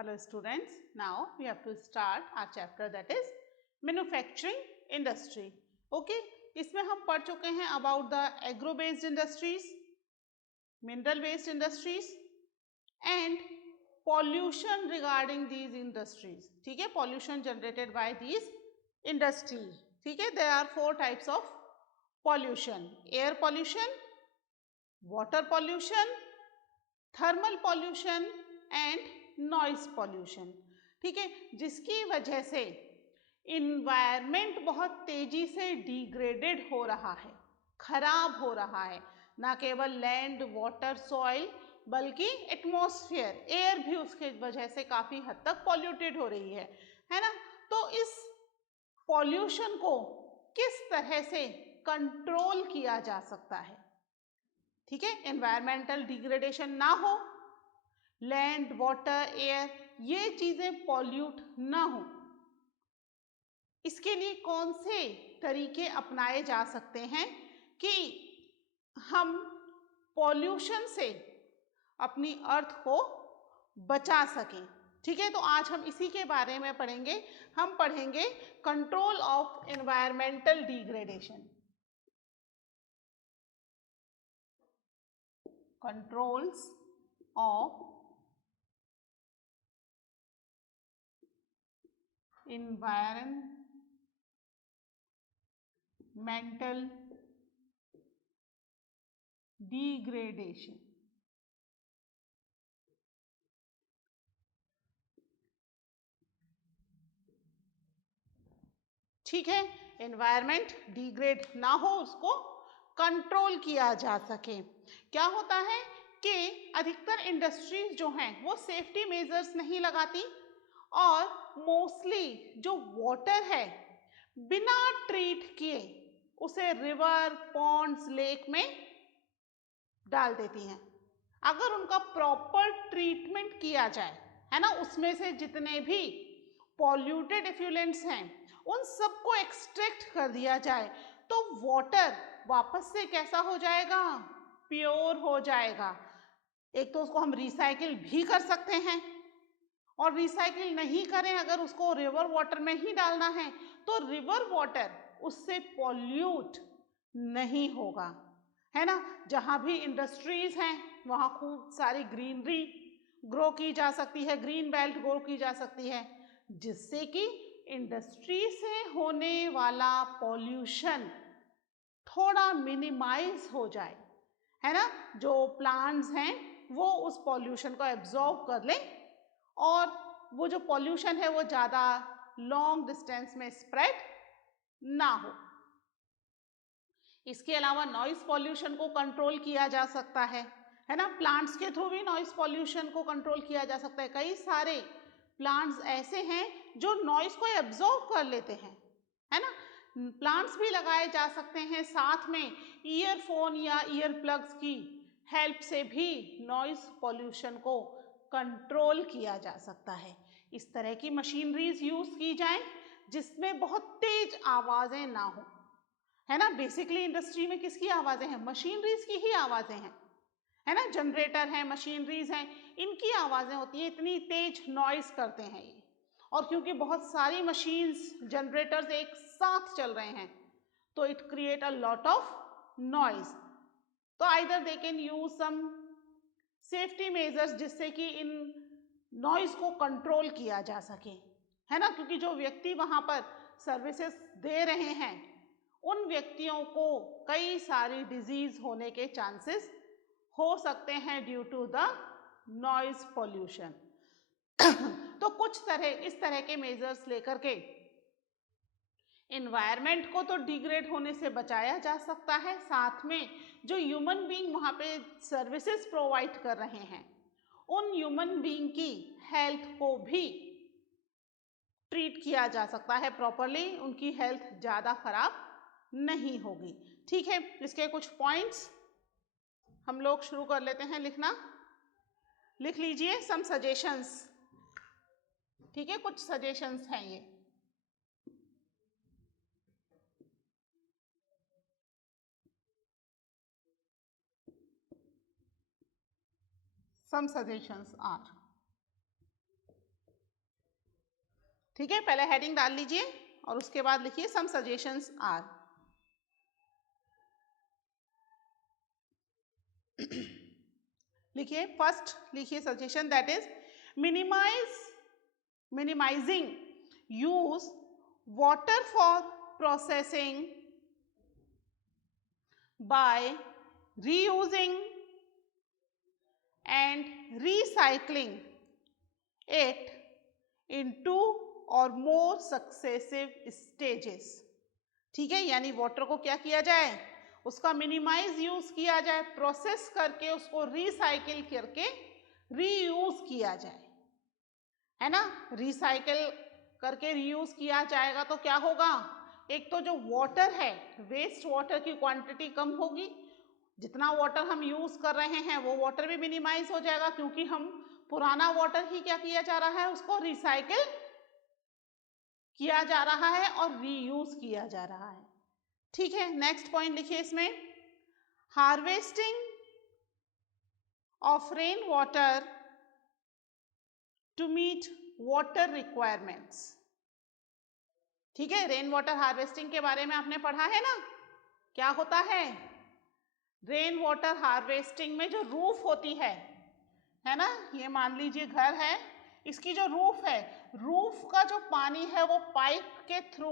Hello students, now we have to start our chapter that is manufacturing industry. Okay, इसमें हम पढ़ चुके हैं about the agro based industries, mineral based industries and pollution regarding these industries. ठीक है, pollution generated by these industries. ठीक है, there are 4 types of pollution: air pollution, water pollution, thermal pollution and noise pollution. ठीक है, जिसकी वजह से environment बहुत तेजी से डिग्रेडेड हो रहा है, खराब हो रहा है. ना केवल लैंड, वाटर, सॉइल बल्कि एटमॉस्फेयर, एयर भी उसके वजह से काफी हद तक पॉल्यूटेड हो रही है ना. तो इस पॉल्यूशन को किस तरह से कंट्रोल किया जा सकता है? ठीक है, एनवायरमेंटल डिग्रेडेशन ना हो, लैंड, वाटर, एयर ये चीजें पॉल्यूट ना हो, इसके लिए कौन से तरीके अपनाए जा सकते हैं कि हम पॉल्यूशन से अपनी अर्थ को बचा सकें? ठीक है, तो आज हम इसी के बारे में पढ़ेंगे. हम पढ़ेंगे control of environmental degradation. Controls of environmental degradation. ठीक है, एनवायरमेंट डिग्रेड ना हो, उसको कंट्रोल किया जा सके. क्या होता है कि अधिकतर इंडस्ट्रीज जो हैं वो सेफ्टी मेजर्स नहीं लगाती और मोस्टली जो वाटर है बिना ट्रीट किए उसे रिवर, पॉन्ड्स, लेक में डाल देती हैं. अगर उनका प्रॉपर ट्रीटमेंट किया जाए, है ना, उसमें से जितने भी पॉल्यूटेड एफ्लुएंट्स हैं उन सबको एक्सट्रैक्ट कर दिया जाए तो वाटर वापस से कैसा हो जाएगा? प्योर हो जाएगा. एक तो उसको हम रिसाइकिल भी कर सकते हैं और रिसाइकिल नहीं करें, अगर उसको रिवर वाटर में ही डालना है तो रिवर वाटर उससे पॉल्यूट नहीं होगा, है ना. जहां भी इंडस्ट्रीज हैं वहां खूब सारी ग्रीनरी ग्रो की जा सकती है, ग्रीन बेल्ट ग्रो की जा सकती है, जिससे कि इंडस्ट्री से होने वाला पॉल्यूशन थोड़ा मिनिमाइज हो जाए, है ना. जो प्लांट्स हैं वो उस पॉल्यूशन को एब्जॉर्ब कर लें और वो जो पॉल्यूशन है वो ज़्यादा लॉन्ग डिस्टेंस में स्प्रेड ना हो. इसके अलावा नॉइस पॉल्यूशन को कंट्रोल किया जा सकता है ना. प्लांट्स के थ्रू भी नॉइस पॉल्यूशन को कंट्रोल किया जा सकता है. कई सारे प्लांट्स ऐसे हैं जो नॉइस को एब्जॉर्ब कर लेते हैं, है ना. प्लांट्स भी लगाए जा सकते हैं, साथ में ईयरफोन या ईयर प्लग्स की हेल्प से भी नॉइस पॉल्यूशन को कंट्रोल किया जा सकता है. इस तरह की मशीनरीज यूज की जाएं जिसमें बहुत तेज आवाजें ना हो, है ना. बेसिकली इंडस्ट्री में किसकी आवाजें हैं? मशीनरीज की ही आवाजें हैं, है ना. जनरेटर हैं, मशीनरीज हैं, इनकी आवाजें होती हैं, इतनी तेज नॉइस करते हैं ये. और क्योंकि बहुत सारी मशीन्स, जनरेटर्स एक साथ चल रहे हैं तो it create a lot of noise. तो either they can use some safety measures जिससे कि इन नॉइस को कंट्रोल किया जा सके, है ना. क्योंकि जो व्यक्ति वहां पर सर्विसेज दे रहे हैं उन व्यक्तियों को कई सारी डिजीज होने के चांसेस हो सकते हैं due to the noise pollution. तो कुछ इस तरह के मेजर्स लेकर के एनवायरनमेंट को तो डिग्रेड होने से बचाया जा सकता है, साथ में जो ह्यूमन बीइंग वहां पे सर्विसेज प्रोवाइड कर रहे हैं उन ह्यूमन बीइंग की हेल्थ को भी ट्रीट किया जा सकता है प्रॉपरली, उनकी हेल्थ ज़्यादा खराब नहीं होगी. ठीक है, इसके कुछ पॉइंट्स हम लोग शुरू कर लेते हैं लिखना. लिख लीजिए सम सजेशंस. ठीक है, कुछ सजेशंस हैं ये. Some suggestions are: ठीक है, पहले हेडिंग डाल लीजिए और उसके बाद लिखिए सम सजेशंस आर। लिखिए फर्स्ट, लिखिए suggestion that is minimising use water for processing by reusing and recycling it in 2 or more successive stages। ठीक है, यानी वाटर को क्या किया जाए, उसका मिनिमाइज यूज किया जाए, प्रोसेस करके उसको रिसाइकिल करके रीयूज किया जाए, है ना। रिसाइकिल करके रीयूज किया जाएगा तो क्या होगा, एक तो जो वाटर है, वेस्ट वाटर की क्वांटिटी कम होगी, जितना वाटर हम यूज कर रहे हैं वो वाटर भी मिनिमाइज हो जाएगा, क्योंकि हम पुराना वाटर ही क्या किया जा रहा है, उसको रिसाइकिल किया जा रहा है और रीयूज किया जा रहा है। ठीक है, नेक्स्ट पॉइंट लिखिए इसमें, harvesting of rain water to meet water requirements. ठीक है, रेन वाटर हार्वेस्टिंग के बारे में आपने पढ़ा है ना, क्या होता है, रेन वाटर हार्वेस्टिंग में जो रूफ होती है ना, ये मान लीजिए घर है, इसकी जो रूफ है, रूफ का जो पानी है वो पाइप के थ्रू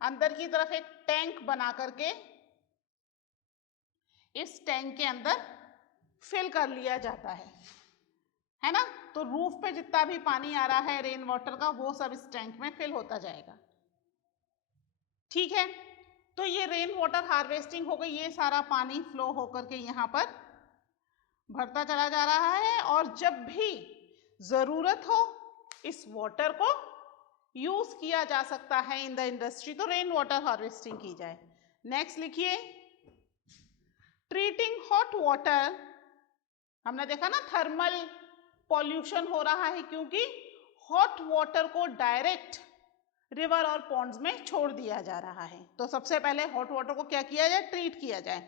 अंदर की तरफ एक टैंक बना करके इस टैंक के अंदर फिल कर लिया जाता है ना। तो रूफ पे जितना भी पानी आ रहा है रेन वाटर का वो सब इस टैंक में फिल होता जाएगा। ठीक है, तो ये रेन वाटर हार्वेस्टिंग हो गई, ये सारा पानी फ्लो होकर के यहाँ पर भरता चला जा रहा है और जब भी जरूरत हो इस वाटर को यूज किया जा सकता है इन द इंडस्ट्री, तो रेन वाटर हार्वेस्टिंग की जाए। नेक्स्ट लिखिए, ट्रीटिंग हॉट वाटर। हमने देखा ना थर्मल पॉल्यूशन हो रहा है क्योंकि हॉट वाटर को डायरेक्ट रिवर और पॉन्ड्स में छोड़ दिया जा रहा है। तो सबसे पहले हॉट वाटर को क्या किया जाए, ट्रीट किया जाए।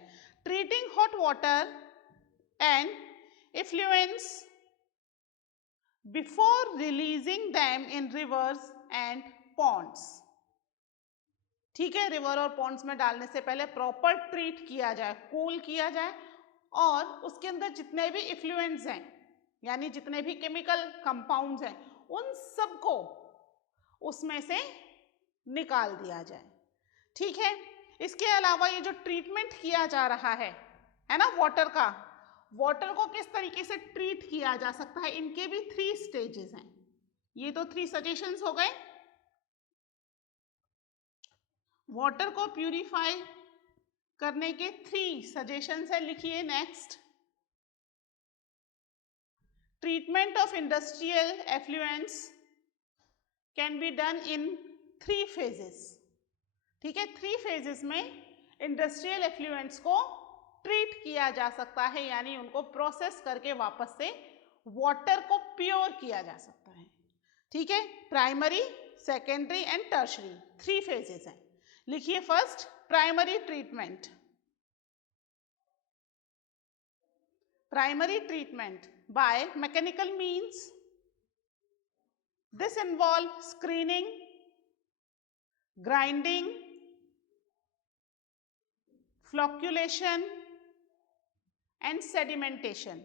Treating hot water and effluents before releasing them in rivers and ponds. ठीक है, रिवर और पॉन्ड्स में डालने से पहले प्रॉपर ट्रीट किया जाए, कूल किया जाए और उसके अंदर जितने भी इफ्लुएंट्स हैं यानी जितने भी केमिकल कंपाउंड्स हैं उन सबको उसमें से निकाल दिया जाए। ठीक है, इसके अलावा ये जो ट्रीटमेंट किया जा रहा है ना वाटर का, वाटर को किस तरीके से ट्रीट किया जा सकता है, इनके भी 3 स्टेजेस हैं। ये तो 3 सजेशंस हो गए। वाटर को प्यूरिफाई करने के 3 सजेशंस है, लिखिए next. Treatment of industrial effluents can be done in 3 phases। ठीक है, 3 phases में इंडस्ट्रियल एफ्लुएंट्स को ट्रीट किया जा सकता है, यानी उनको प्रोसेस करके वापस से वाटर को प्योर किया जा सकता है। ठीक है, primary, secondary and tertiary 3 phases हैं। लिखिए first, primary treatment. Primary treatment by mechanical means. This involves screening, grinding, flocculation and sedimentation।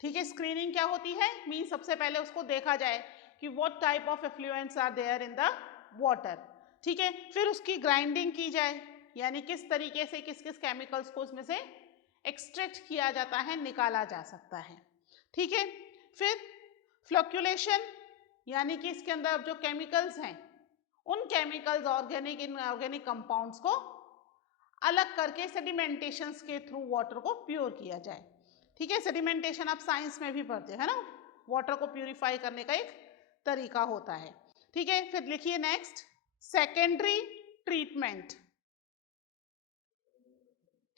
ठीक है, स्क्रीनिंग क्या होती है, मीन सबसे पहले उसको देखा जाए कि what type of effluents are there in the water। ठीक है, फिर उसकी ग्राइंडिंग की जाए, यानी किस तरीके से किस किस केमिकल्स को उसमें से एक्सट्रैक्ट किया जाता है, निकाला जा सकता है। ठीक है, फिर फ्लोक्यूलेशन, यानी कि इसके अंदर जो केमिकल्स हैं उन केमिकल्स ऑर्गेनिक इनऑर्गेनिक कंपाउंड्स को अलग करके सेडिमेंटेशंस के थ्रू वाटर को प्योर किया जाए। ठीक है, सेडिमेंटेशन आप साइंस में भी पढ़ते हैं ना, वाटर को प्यूरिफाई करने का एक तरीका होता है। ठीक है, फिर लिखिए नेक्स्ट, सेकेंडरी ट्रीटमेंट।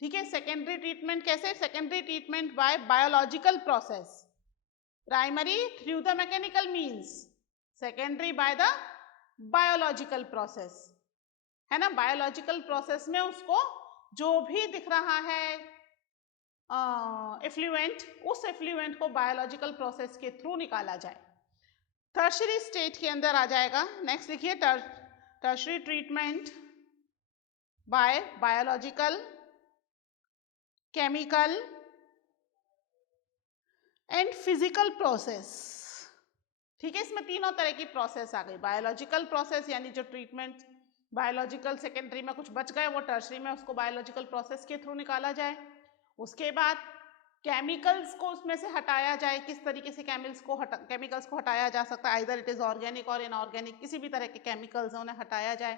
ठीक है, सेकेंडरी ट्रीटमेंट कैसे, secondary treatment bye biological process. Primary through the mechanical means, secondary by the biological process, है ना। बायोलॉजिकल प्रोसेस में उसको जो भी दिख रहा है एफ्लुएंट, उस एफ्लुएंट को बायोलॉजिकल प्रोसेस के थ्रू निकाला जाए। टर्शरी स्टेट के अंदर आ जाएगा। नेक्स्ट लिखिए tertiary treatment bye biological, chemical and physical process. ठीक है, इसमें तीनों तरह की प्रोसेस आ गई। बायोलॉजिकल प्रोसेस यानी जो ट्रीटमेंट बायोलॉजिकल सेकेंडरी में कुछ बच गए वो टर्शरी में उसको बायोलॉजिकल प्रोसेस के थ्रू निकाला जाए। उसके बाद केमिकल्स को उसमें से हटाया जाए, किस तरीके से केमिकल्स को हटाया जा सकता है, आइदर इट इज ऑर्गेनिक और इनऑर्गेनिक, किसी भी तरह के केमिकल्स हैं उन्हें हटाया जाए।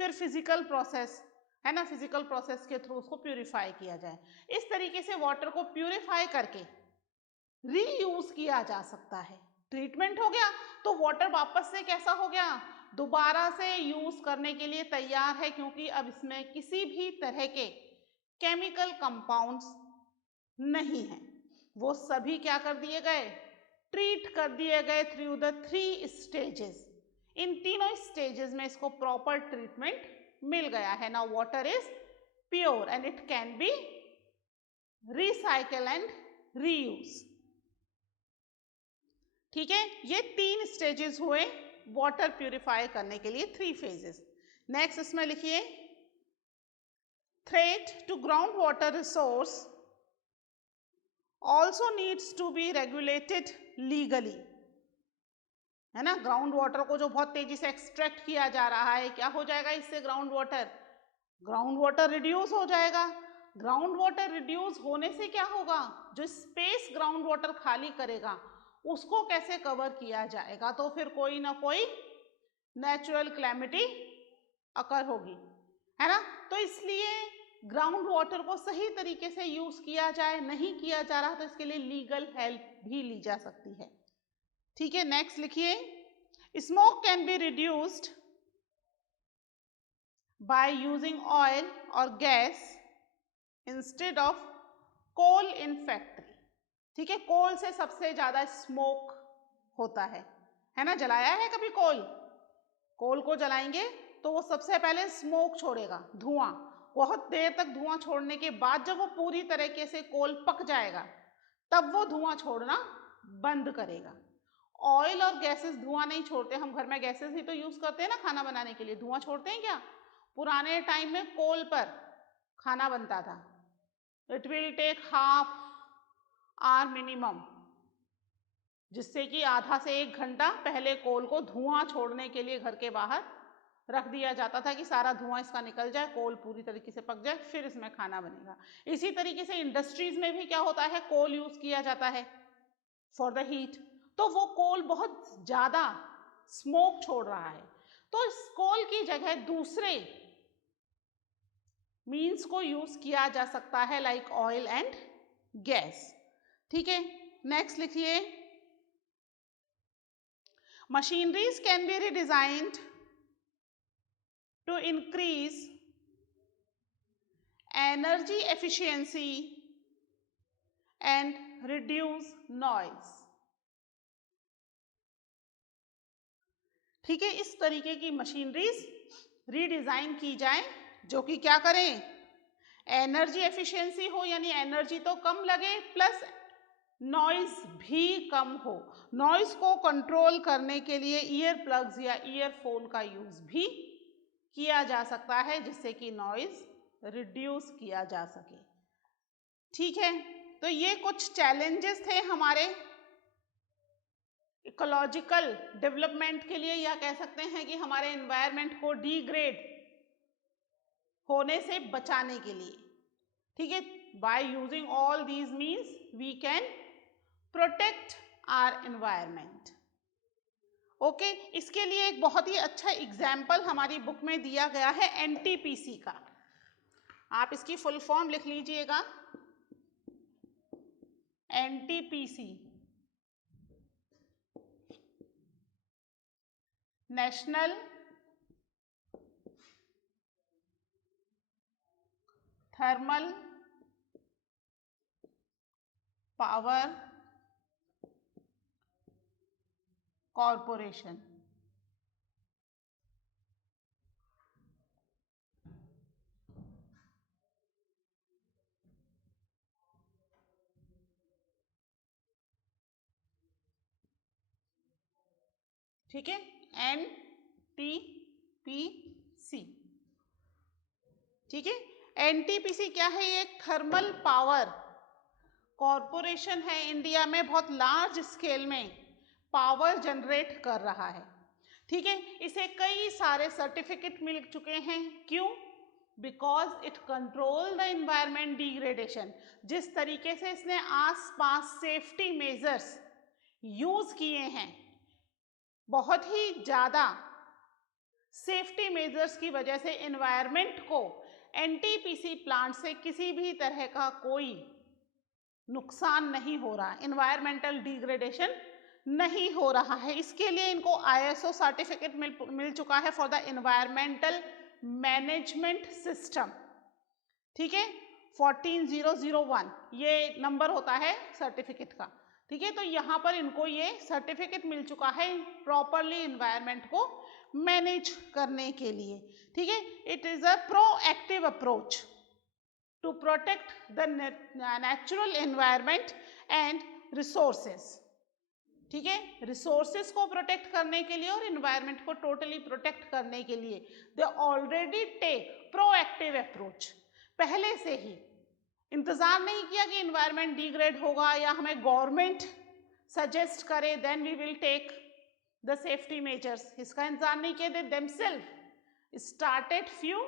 फिर फिजिकल प्रोसेस है ना, फिजिकल प्रोसेस के थ्रू उसको प्यूरिफाई किया जाए। इस तरीके से वाटर को प्यूरिफाई करके रीयूज किया जा सकता है। ट्रीटमेंट हो गया तो वाटर वापस से कैसा हो गया, दोबारा से यूज करने के लिए तैयार है, क्योंकि अब इसमें किसी भी तरह के केमिकल कंपाउंड्स नहीं है। वो सभी क्या कर दिए गए, ट्रीट कर दिए गए थ्रू द 3 स्टेजेस। इन तीनों स्टेजेस में इसको प्रॉपर ट्रीटमेंट मिल गया है। Now water is pure and it can be recycle and reuse. ठीक है, ये 3 स्टेजेस हुए वाटर प्यूरिफाई करने के लिए, 3 फेजेस। नेक्स्ट इसमें लिखिए threat to ground water resource also needs to be regulated legally. है ना, ग्राउंड वाटर को जो बहुत तेजी से एक्सट्रैक्ट किया जा रहा है, क्या हो जाएगा इससे, ग्राउंड वाटर रिड्यूस हो जाएगा। ग्राउंड वाटर रिड्यूस होने से क्या होगा, जो स्पेस ग्राउंड वाटर खाली करेगा उसको कैसे कवर किया जाएगा, तो फिर कोई ना कोई नेचुरल कैलेमिटी अकर होगी, है ना। तो इसलिए ग्राउंड वाटर को सही तरीके से यूज किया जाए, नहीं किया जा रहा तो इसके लिए लीगल हेल्प भी ली जा सकती है। ठीक है, नेक्स्ट लिखिए smoke can be reduced by using oil और gas instead of coal in factory. ठीक है, कोल से सबसे ज्यादा स्मोक होता है ना, जलाया है कभी कोल? कोल को जलाएंगे तो वो सबसे पहले स्मोक छोड़ेगा, धुआं। बहुत देर तक धुआं छोड़ने के बाद जब वो पूरी तरीके से कोल पक जाएगा तब वो धुआं छोड़ना बंद करेगा। ऑयल और गैसेस धुआं नहीं छोड़ते, हम घर में गैसेस ही तो यूज करते हैं ना खाना बनाने के लिए, धुआं छोड़ते हैं क्या? पुराने टाइम में कोल पर खाना बनता था। It will take half hour minimum, जिससे कि आधा से 1 घंटा पहले कोल को धुआं छोड़ने के लिए घर के बाहर रख दिया जाता था कि सारा धुआं इसका निकल जाए, कोल पूरी तरीके से पक जाए, फिर इसमें खाना बनेगा। इसी तरीके से इंडस्ट्रीज में भी क्या होता है, कोल यूज किया जाता है फॉर द हीट, तो वो कोल बहुत ज्यादा स्मोक छोड़ रहा है, तो इस कोल की जगह दूसरे मीन्स को यूज किया जा सकता है, लाइक ऑयल एंड गैस। ठीक है, नेक्स्ट लिखिए machineries can be redesigned to increase energy efficiency and reduce noise. ठीक है, इस तरीके की मशीनरीज रीडिजाइन की जाए जो कि क्या करें, एनर्जी एफिशिएंसी हो, यानी एनर्जी तो कम लगे प्लस नॉइज भी कम हो। नॉइज को कंट्रोल करने के लिए ईयर प्लग्स या ईयरफोन का यूज भी किया जा सकता है, जिससे कि नॉइज रिड्यूस किया जा सके। ठीक है, तो ये कुछ चैलेंजेस थे हमारे इकोलॉजिकल डेवलपमेंट के लिए, या कह सकते हैं कि हमारे एनवायरनमेंट को डिग्रेड होने से बचाने के लिए। ठीक है, by using all these means we can protect our environment. Okay, इसके लिए एक बहुत ही अच्छा एग्जाम्पल हमारी बुक में दिया गया है एनटीपीसी का। आप इसकी फुल फॉर्म लिख लीजिएगा, NTPC national thermal power corporation. ठीक है, NTPC। ठीक है, NTPC क्या है? ये एक थर्मल पावर कॉरपोरेशन है, इंडिया में बहुत लार्ज स्केल में पावर जनरेट कर रहा है। ठीक है, इसे कई सारे सर्टिफिकेट मिल चुके हैं। क्यों? Because it control the environment degradation. जिस तरीके से इसने आसपास सेफ्टी मेजर्स यूज किए हैं, बहुत ही ज्यादा सेफ्टी मेजर्स की वजह से एनवायरमेंट को एनटीपीसी प्लांट से किसी भी तरह का कोई नुकसान नहीं हो रहा, एनवायरमेंटल डिग्रेडेशन नहीं हो रहा है। इसके लिए इनको ISO सर्टिफिकेट मिल चुका है for the environmental management system. ठीक है, 14001 ये नंबर होता है सर्टिफिकेट का। ठीक है, तो यहाँ पर इनको ये सर्टिफिकेट मिल चुका है प्रॉपरली एनवायरमेंट को मैनेज करने के लिए। ठीक है, it is a proactive approach to protect the natural environment and resources. ठीक है, रिसोर्सेस को प्रोटेक्ट करने के लिए और एनवायरमेंट को टोटली प्रोटेक्ट करने के लिए they already take proactive approach. पहले से ही इंतजार नहीं किया कि एनवायरमेंट डिग्रेड होगा या हमें गवर्नमेंट सजेस्ट करे then we will take the safety measures. इसका इंतजार नहीं किया, they themselves started few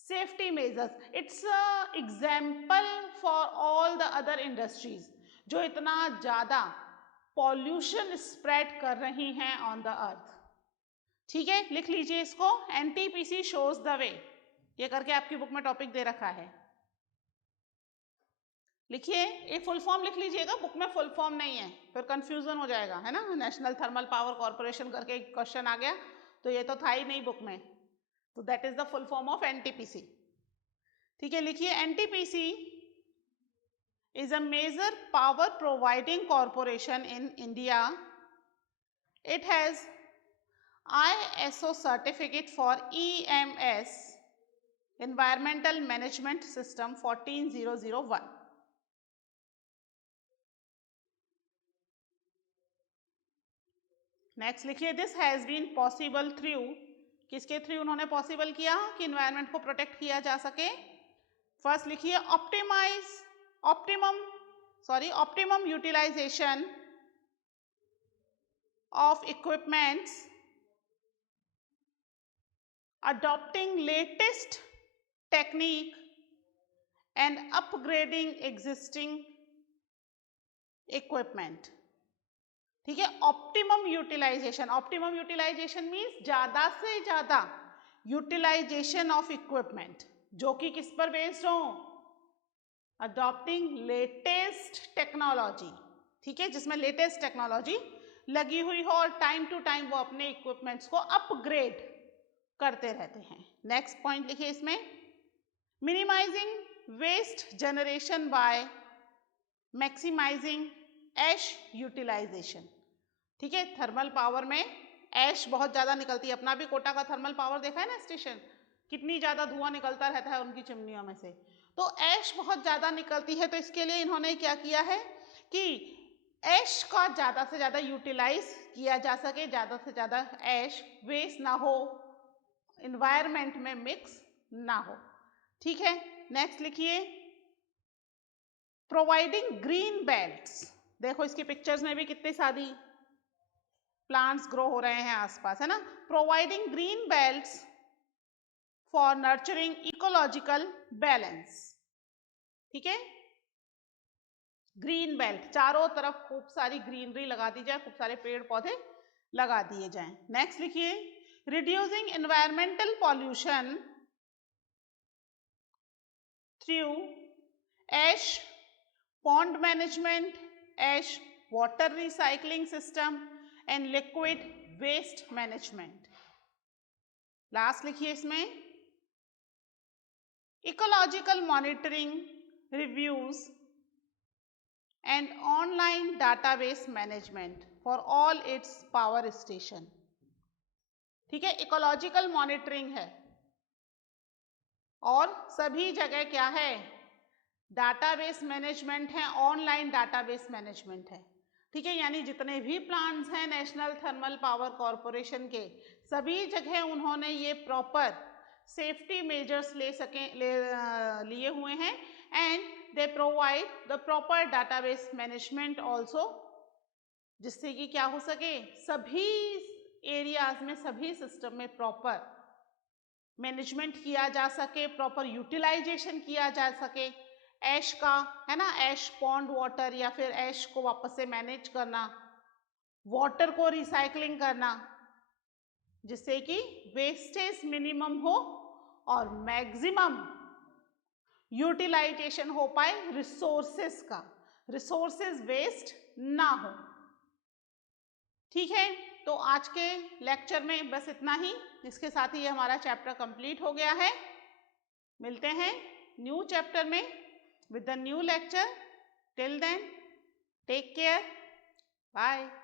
safety measures. It's example for all the other industries जो इतना ज्यादा पॉल्यूशन स्प्रेड कर रही हैं ऑन द अर्थ। ठीक है, लिख लीजिए इसको, एनटीपीसी शोज द वे। ये करके आपकी बुक में टॉपिक दे रखा है, लिखिए। ये फुल फॉर्म लिख लीजिएगा, बुक में फुल फॉर्म नहीं है, फिर कंफ्यूजन हो जाएगा, है ना। नेशनल थर्मल पावर कॉर्पोरेशन करके एक क्वेश्चन आ गया तो ये तो था ही नहीं बुक में, तो that is the full form of NTPC. ठीक है, लिखिए, NTPC is a major power providing corporation in India. It has ISO certificate for EMS, Environmental Management System 14001. Next लिखिए, this has been possible through, किसके through उन्होंने possible किया कि environment को protect किया जा सके। फर्स्ट लिखिए, optimum utilization of equipments, adopting latest technique and upgrading existing equipment. ठीक है, ऑप्टिमम यूटिलाइजेशन मीन्स ज्यादा से ज्यादा यूटिलाइजेशन ऑफ इक्विपमेंट, जो कि किस पर बेस्ड हो, अडॉप्टिंग लेटेस्ट टेक्नोलॉजी। ठीक है, जिसमें लेटेस्ट टेक्नोलॉजी लगी हुई हो और टाइम टू टाइम वो अपने इक्विपमेंट्स को अपग्रेड करते रहते हैं। नेक्स्ट पॉइंट लिखिए इसमें, minimising waste generation by maximising ash utilisation. ठीक है, थर्मल पावर में ऐश बहुत ज्यादा निकलती है, अपना भी कोटा का थर्मल पावर देखा है ना स्टेशन, कितनी ज्यादा धुआं निकलता रहता है उनकी चिमनियों में से, तो ऐश बहुत ज्यादा निकलती है। तो इसके लिए इन्होंने क्या किया है कि ऐश का ज्यादा से ज्यादा यूटिलाइज किया जा सके, ज्यादा से ज्यादा ऐश वेस्ट ना हो, इन्वायरमेंट में मिक्स ना हो। ठीक है, नेक्स्ट लिखिए, प्रोवाइडिंग ग्रीन बेल्ट्स। देखो इसकी पिक्चर्स में भी कितनी सारी प्लांट्स ग्रो हो रहे हैं आसपास, है ना। Providing green belts for nurturing ecological balance. ठीक है, ग्रीन बेल्ट, चारों तरफ खूब सारी ग्रीनरी लगा दी जाए, खूब सारे पेड़ पौधे लगा दिए जाएं। नेक्स्ट लिखिए, reducing environmental pollution through ash pond management, ash water recycling system and liquid waste management. Last लिखिए इसमें, ecological monitoring, reviews and online database management for all its power station. ठीक है, इकोलॉजिकल मॉनिटरिंग है और सभी जगह क्या है, डाटाबेस मैनेजमेंट है, ऑनलाइन डाटाबेस मैनेजमेंट है, ठीक है, यानी जितने भी प्लांट्स हैं नेशनल थर्मल पावर कॉरपोरेशन के, सभी जगह उन्होंने ये प्रॉपर सेफ्टी मेजर्स लिए हुए हैं and they provide the proper database management also, जिससे कि क्या हो सके, सभी एरियाज में, सभी सिस्टम में प्रॉपर मैनेजमेंट किया जा सके, प्रॉपर यूटिलाइजेशन किया जा सके ऐश का, है ना, ऐश पॉन्ड वाटर या फिर ऐश को वापस से मैनेज करना, वाटर को रिसाइकलिंग करना, जिससे कि वेस्टेज मिनिमम हो और मैक्सिमम यूटिलाइजेशन हो पाए रिसोर्सेस का, रिसोर्सेज वेस्ट ना हो। ठीक है, तो आज के लेक्चर में बस इतना ही, इसके साथ ही हमारा चैप्टर कंप्लीट हो गया है। मिलते हैं न्यू चैप्टर में with the new lecture. Till then, take care. Bye.